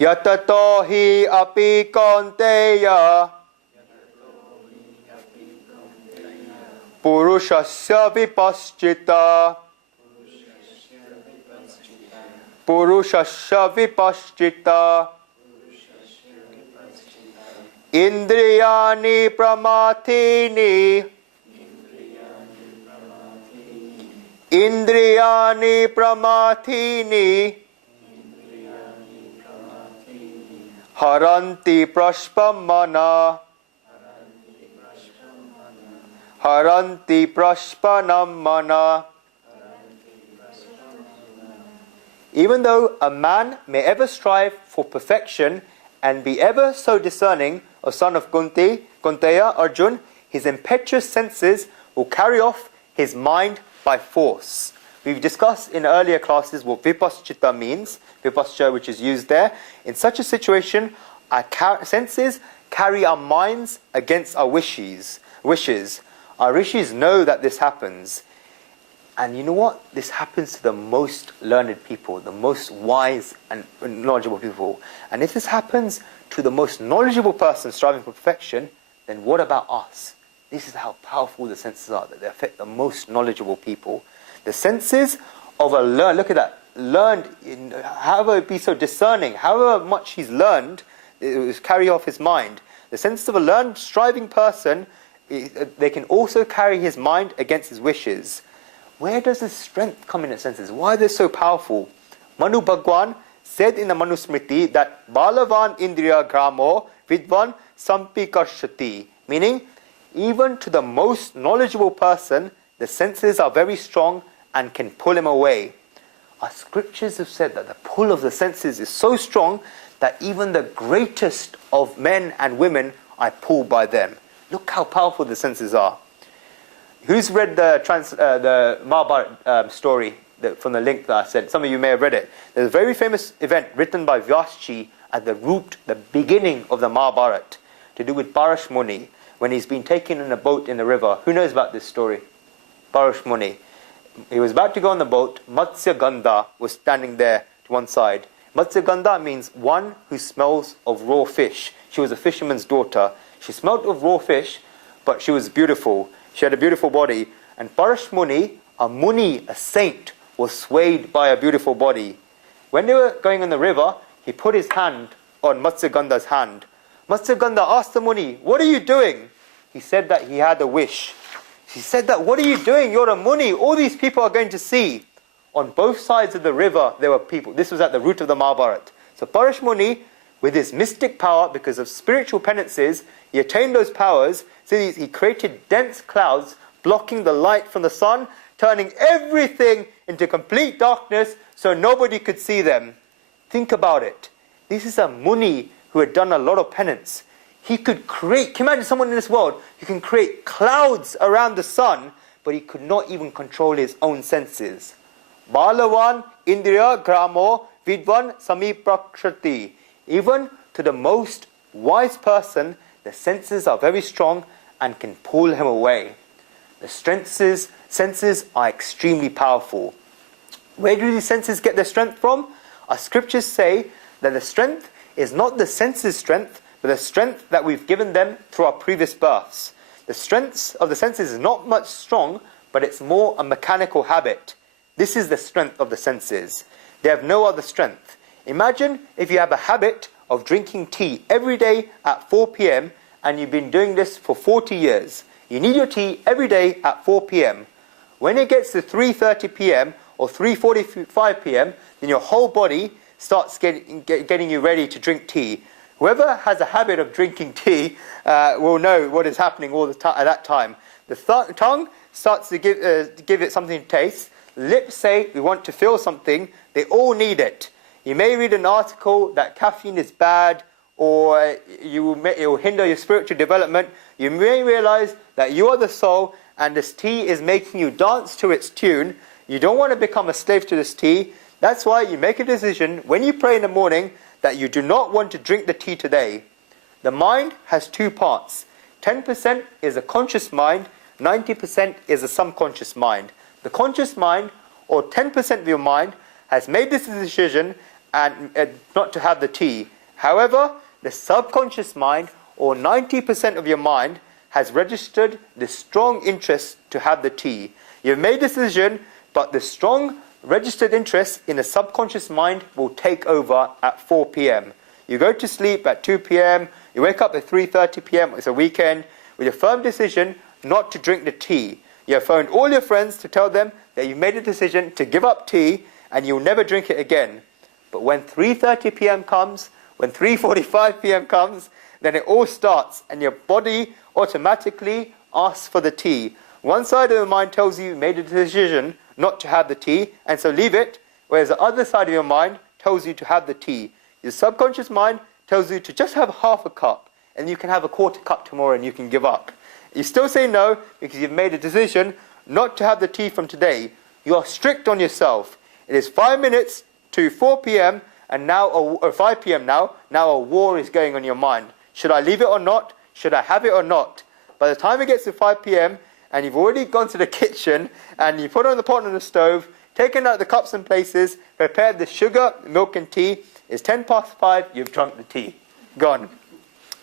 Yatato hi api kaunteya Purushasya vipaschita Purushasya vipaschita Indriyani pramathini Indriyani pramathini Haranti prashpamana Haranti prashpanamana. Even though a man may ever strive for perfection and be ever so discerning, O son of Kunti, Kunteya, Arjun, his impetuous senses will carry off his mind by force. We've discussed in earlier classes what vipaschita means, vipaschita which is used there. In such a situation, our senses carry our minds against our wishes. Our rishis know that this happens. And you know what? This happens to the most learned people, the most wise and knowledgeable people. And if this happens to the most knowledgeable person striving for perfection, then what about us? This is how powerful the senses are, that they affect the most knowledgeable people. The senses of a learned, look at that, learned, however it be so discerning, however much he's learned, it will carry off his mind. The senses of a learned, striving person, they can also carry his mind against his wishes. Where does this strength come in its senses? Why are they so powerful? Manu Bhagwan said in the Manusmriti that Balavan Indriya Gramo Vidvan Sampikarshati, meaning even to the most knowledgeable person, the senses are very strong and can pull him away. Our scriptures have said that the pull of the senses is so strong that even the greatest of men and women are pulled by them. Look how powerful the senses are. Who's read the Mahabharata story from the link that I said? Some of you may have read it. There's a very famous event written by Vyasji at the beginning of the Mahabharata, to do with Parash Muni, when he's been taken in a boat in the river. Who knows about this story? Parash Muni. He was about to go on the boat. Matsya Gandha was standing there to one side. Matsya Gandha means one who smells of raw fish. She was a fisherman's daughter. She smelled of raw fish, but she was beautiful. She had a beautiful body. And Parash Muni, a saint, was swayed by a beautiful body. When they were going on the river, he put his hand on Matsya Gandha's hand. Matsya Gandha asked the Muni, "What are you doing?" He said that he had a wish. He said that, "What are you doing? You're a Muni. All these people are going to see." On both sides of the river, there were people. This was at the root of the Mahabharata. So Parash Muni, with his mystic power, because of spiritual penances, he attained those powers. So he created dense clouds blocking the light from the sun, turning everything into complete darkness so nobody could see them. Think about it. This is a Muni who had done a lot of penance. He could create, can you imagine someone in this world who can create clouds around the sun, but he could not even control his own senses. Balavan Indriya Gramo Vidvan Samiprakshati. Even to the most wise person, the senses are very strong and can pull him away. The senses are extremely powerful. Where do these senses get their strength from? Our scriptures say that the strength is not the senses' strength, but the strength that we've given them through our previous births. The strength of the senses is not much strong, but it's more a mechanical habit. This is the strength of the senses. They have no other strength. Imagine if you have a habit of drinking tea every day at 4 p.m. and you've been doing this for 40 years. You need your tea every day at 4 p.m. When it gets to 3:30 p.m. or 3:45 p.m., then your whole body starts getting you ready to drink tea. Whoever has a habit of drinking tea will know what is happening all the time at that time. The tongue starts to give it something to taste. Lips say we want to feel something. They all need it. You may read an article that caffeine is bad, or it will hinder your spiritual development. You may realize that you are the soul and this tea is making you dance to its tune. You don't want to become a slave to this tea. That's why you make a decision when you pray in the morning that you do not want to drink the tea today. The mind has two parts. 10% is a conscious mind, 90% is a subconscious mind. The conscious mind, or 10% of your mind, has made this decision, and not to have the tea. However, the subconscious mind, or 90% of your mind, has registered the strong interest to have the tea. You've made this decision, but the strong registered interest in the subconscious mind will take over at 4 p.m. You go to sleep at 2 p.m., you wake up at 3:30 p.m., it's a weekend, with a firm decision not to drink the tea. You have phoned all your friends to tell them that you've made a decision to give up tea and you'll never drink it again. But when 3:30 p.m. comes, when 3:45 p.m. comes, then it all starts and your body automatically asks for the tea. One side of the mind tells you made a decision not to have the tea, and so leave it, whereas the other side of your mind tells you to have the tea. Your subconscious mind tells you to just have half a cup, and you can have a quarter cup tomorrow and you can give up. You still say no because you've made a decision not to have the tea from today. You are strict on yourself. It is 5 minutes to 4 p.m. and now, or 5 p.m. now a war is going on your mind. Should I leave it or not? Should I have it or not? By the time it gets to 5 p.m. and you've already gone to the kitchen and you put on the pot on the stove, taken out the cups and places, prepared the sugar, milk and tea, it's 10 past 5, you've drunk the tea. Gone.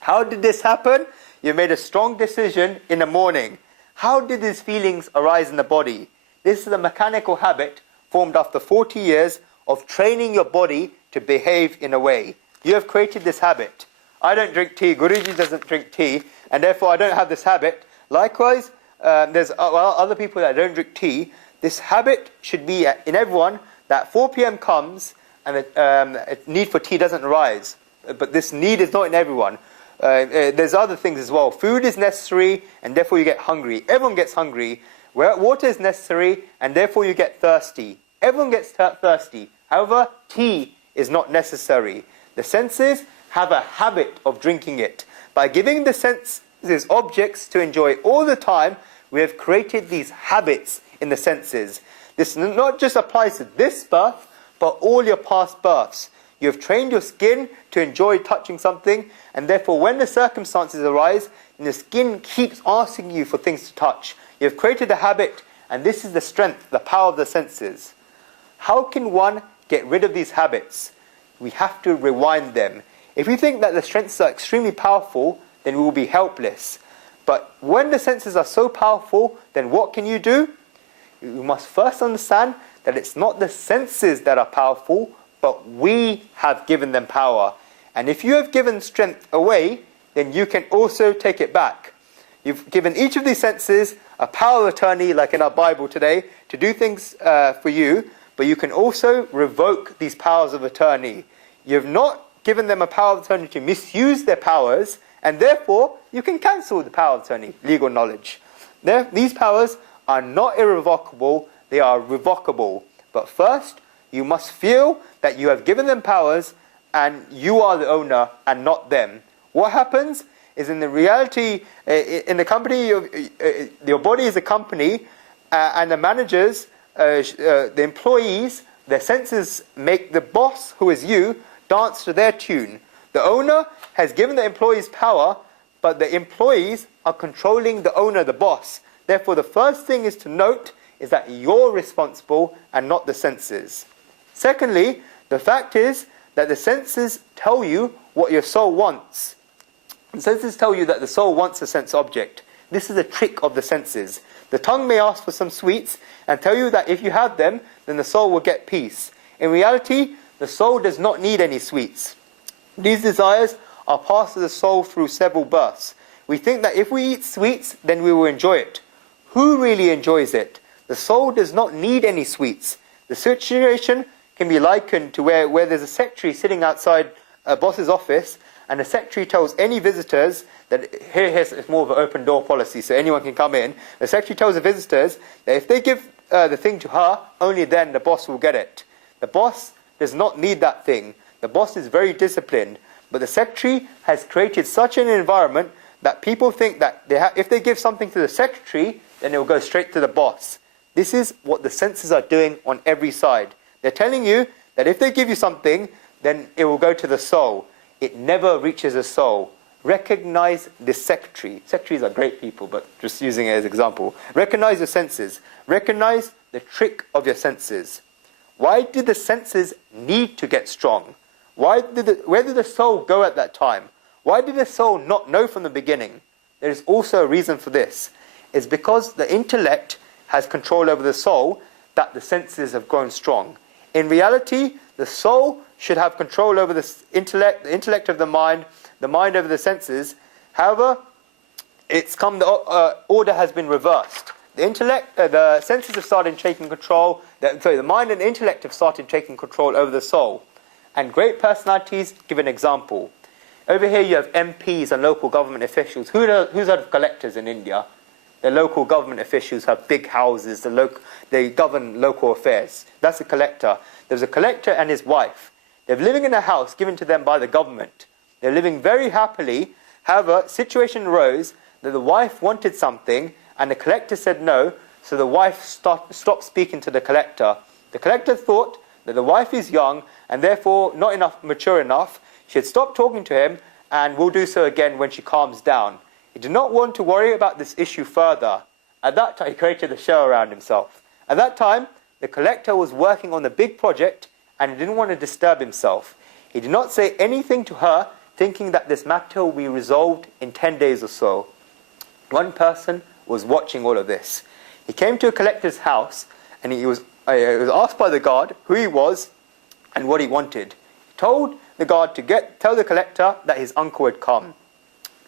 How did this happen? You made a strong decision in the morning. How did these feelings arise in the body? This is a mechanical habit formed after 40 years of training your body to behave in a way. You have created this habit. I don't drink tea, Guruji doesn't drink tea, and therefore I don't have this habit. Likewise, there's other people that don't drink tea. This habit should be in everyone that 4 p.m. comes and the need for tea doesn't arise. But this need is not in everyone. There's other things as well. Food is necessary and therefore you get hungry. Everyone gets hungry. Water is necessary and therefore you get thirsty. Everyone gets thirsty. However, tea is not necessary. The senses have a habit of drinking it. By giving the senses objects to enjoy all the time, we have created these habits in the senses. This not just applies to this birth, but all your past births. You have trained your skin to enjoy touching something, and therefore when the circumstances arise, and the skin keeps asking you for things to touch, you have created a habit, and this is the strength, the power of the senses. How can one get rid of these habits? We have to rewind them. If we think that the senses are extremely powerful, then we will be helpless. But when the senses are so powerful, then what can you do? You must first understand that it's not the senses that are powerful, but we have given them power. And if you have given strength away, then you can also take it back. You've given each of these senses a power of attorney, like in our Bible today, to do things for you, but you can also revoke these powers of attorney. You have not given them a power of attorney to misuse their powers, and therefore you can cancel the power of attorney, legal knowledge. These powers are not irrevocable, they are revocable. But first, you must feel that you have given them powers and you are the owner and not them. What happens is, in the reality, in the company, your body is a company, and the managers, the employees, their senses make the boss, who is you, dance to their tune. The owner has given the employees power, but the employees are controlling the owner, the boss. Therefore, the first thing is to note is that you're responsible and not the senses. Secondly, the fact is that the senses tell you what your soul wants. The senses tell you that the soul wants a sense object. This is a trick of the senses. The tongue may ask for some sweets and tell you that if you have them, then the soul will get peace. In reality, the soul does not need any sweets. These desires are passed to the soul through several births. We think that if we eat sweets, then we will enjoy it. Who really enjoys it? The soul does not need any sweets. The situation can be likened to where there's a secretary sitting outside a boss's office, and the secretary tells any visitors that it's more of an open door policy, so anyone can come in. The secretary tells the visitors that if they give the thing to her, only then the boss will get it. The boss does not need that thing. The boss is very disciplined, but the secretary has created such an environment that people think that if they give something to the secretary, then it will go straight to the boss. This is what the senses are doing on every side. They're telling you that if they give you something, then it will go to the soul. It never reaches the soul. Recognize this secretary. Secretaries are great people, but just using it as an example. Recognize your senses. Recognize the trick of your senses. Why did the senses need to get strong? Where did the soul go at that time? Why did the soul not know from the beginning? There is also a reason for this. It's because the intellect has control over the soul that the senses have grown strong. In reality, the soul should have control over the intellect of the mind over the senses. However, the order has been reversed. The senses have started taking control. The mind and intellect have started taking control over the soul. And great personalities give an example. Over here you have MPs and local government officials. Who's heard of collectors in India? The local government officials have big houses. They govern local affairs. That's a collector. There's a collector and his wife. They're living in a house given to them by the government. They're living very happily. However, situation arose that the wife wanted something and the collector said no, so the wife stopped speaking to the collector. The collector thought that the wife is young and therefore not mature enough. She had stopped talking to him and will do so again when she calms down. He did not want to worry about this issue further. At that time, he created a show around himself. At that time, the collector was working on the big project and he didn't want to disturb himself. He did not say anything to her, thinking that this matter will be resolved in 10 days or so. One person was watching all of this. He came to a collector's house and he was asked by the guard who he was and what he wanted. He told the guard to tell the collector that his uncle had come.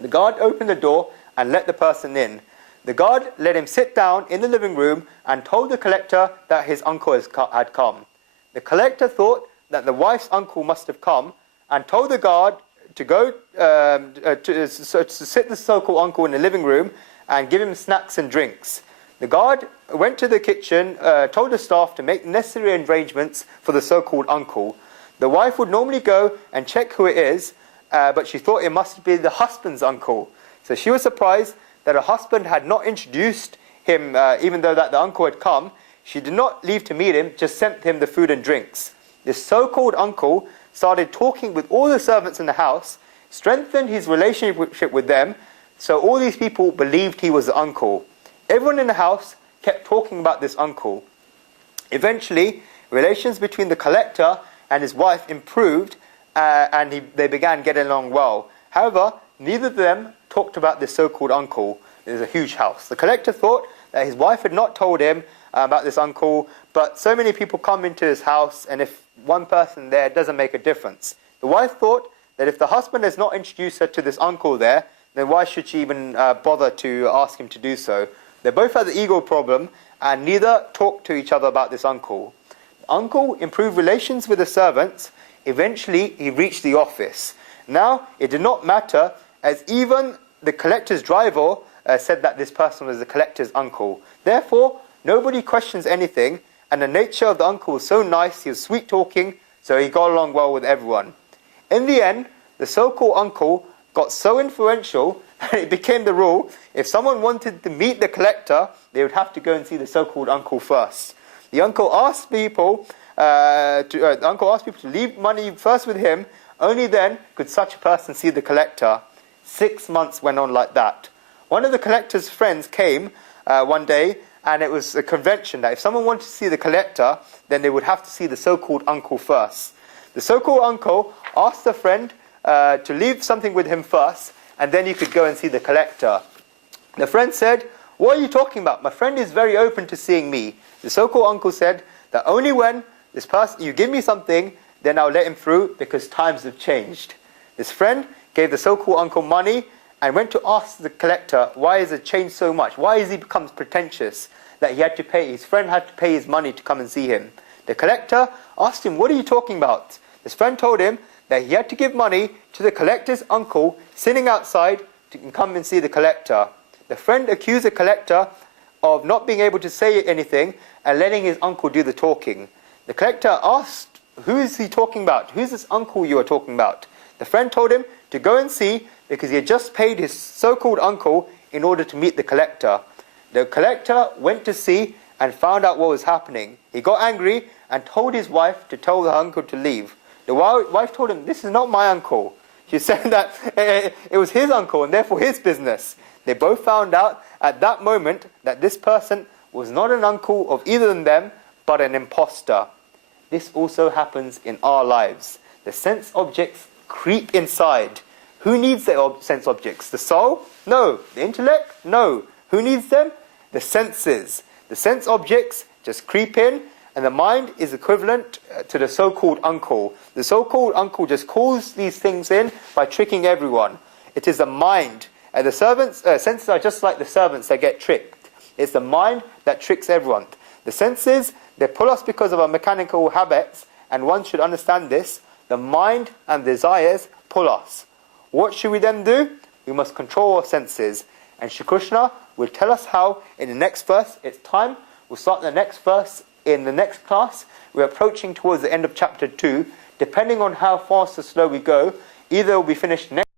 The guard opened the door and let the person in. The guard let him sit down in the living room and told the collector that his uncle had come. The collector thought that the wife's uncle must have come and told the guard to go to sit the so-called uncle in the living room and give him snacks and drinks. The guard went to the kitchen, told the staff to make necessary arrangements for the so-called uncle. The wife would normally go and check who it is, but she thought it must be the husband's uncle. So she was surprised that her husband had not introduced him, even though that the uncle had come. She did not leave to meet him, just sent him the food and drinks. This so-called uncle started talking with all the servants in the house, strengthened his relationship with them, so all these people believed he was the uncle. Everyone in the house kept talking about this uncle. Eventually, relations between the collector and his wife improved, and they began getting along well. However, neither of them talked about this so-called uncle. It was a huge house. The collector thought that his wife had not told him about this uncle, but so many people come into his house, and if one person there, it doesn't make a difference. The wife thought that if the husband has not introduced her to this uncle there, then why should she even bother to ask him to do so? They both had the ego problem, and neither talked to each other about this uncle. The uncle improved relations with the servants. Eventually, he reached the office. Now, it did not matter, as even the collector's driver said that this person was the collector's uncle. Therefore, nobody questions anything, and the nature of the uncle was so nice, he was sweet-talking, so he got along well with everyone. In the end, the so-called uncle got so influential that it became the rule, if someone wanted to meet the collector, they would have to go and see the so-called uncle first. The uncle asked people to leave money first with him, only then could such a person see the collector. 6 months went on like that. One of the collector's friends came one day, and it was a convention that if someone wanted to see the collector, then they would have to see the so-called uncle first. The so-called uncle asked the friend to leave something with him first, and then you could go and see the collector. The friend said, "What are you talking about? My friend is very open to seeing me." The so-called uncle said that only when this person, you give me something, then I'll let him through, because times have changed. This friend gave the so-called uncle money and went to ask the collector, why has it changed so much? Why has he become pretentious that his friend had to pay his money to come and see him? The collector asked him, "What are you talking about?" His friend told him that he had to give money to the collector's uncle sitting outside to come and see the collector. The friend accused the collector of not being able to say anything and letting his uncle do the talking. The collector asked, "Who is he talking about? Who's this uncle you are talking about?" The friend told him to go and see, because he had just paid his so-called uncle in order to meet the collector. The collector went to see and found out what was happening. He got angry and told his wife to tell the uncle to leave. The wife told him, "This is not my uncle." She said that it was his uncle and therefore his business. They both found out at that moment that this person was not an uncle of either of them, but an imposter. this also happens in our lives. The sense objects creep inside. Who needs the sense objects? The soul? No. The intellect? No. Who needs them? The senses. The sense objects just creep in, and the mind is equivalent to the so-called uncle. The so-called uncle just calls these things in by tricking everyone. It is the mind. And the senses are just like the servants that get tricked. It's the mind that tricks everyone. The senses, they pull us because of our mechanical habits, and one should understand this. The mind and desires pull us. What should we then do? We must control our senses. And Shri Krishna will tell us how in the next verse. It's time. We'll start the next verse in the next class. We're approaching towards the end of chapter 2. Depending on how fast or slow we go, either we'll be finished next